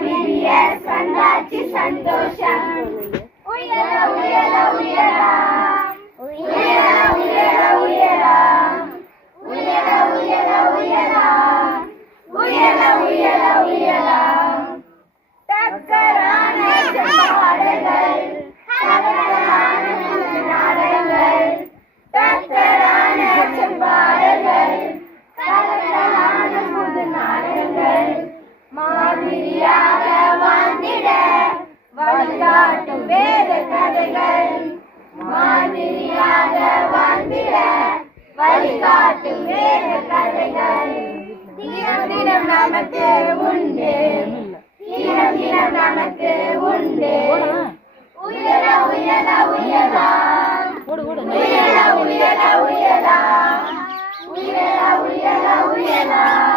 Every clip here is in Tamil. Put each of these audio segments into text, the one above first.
பெரிய சந்தாச்சு சந்தோஷம் உயர உயர உயரா உயர உயர உயரா உயர காட்டும் வேத கதைகள். மாதிரியாக வந்திட வழிகாட்டும் வேத கதைகள். தினம் நமக்கு உண்டு. தினம் தினம் நமக்கு உண்டு. உயர உயர உயரா. உயர உயர உயரா. உயர உயர உயரா.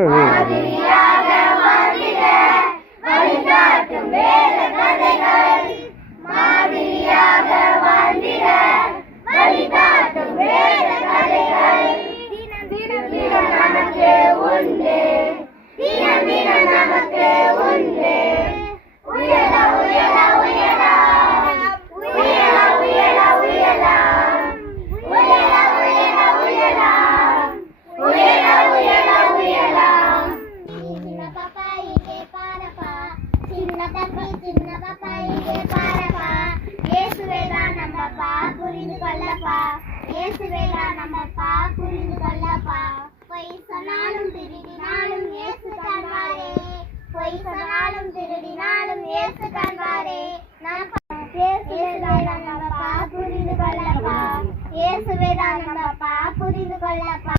Victory. இயேசுவேலா நம்மப்பா புரிந்து கொள்ளப்பா பொய் சொன்னாலும் திருடினாலும் இயேசு காண்பாரே பொய் சொன்னாலும் திருடினாலும் இயேசு காண்பாரே நான் இயேசுவேலா நம்மப்பா புரிந்து கொள்ளப்பா இயேசுவேலா நம்மப்பா புரிந்து கொள்ளப்பா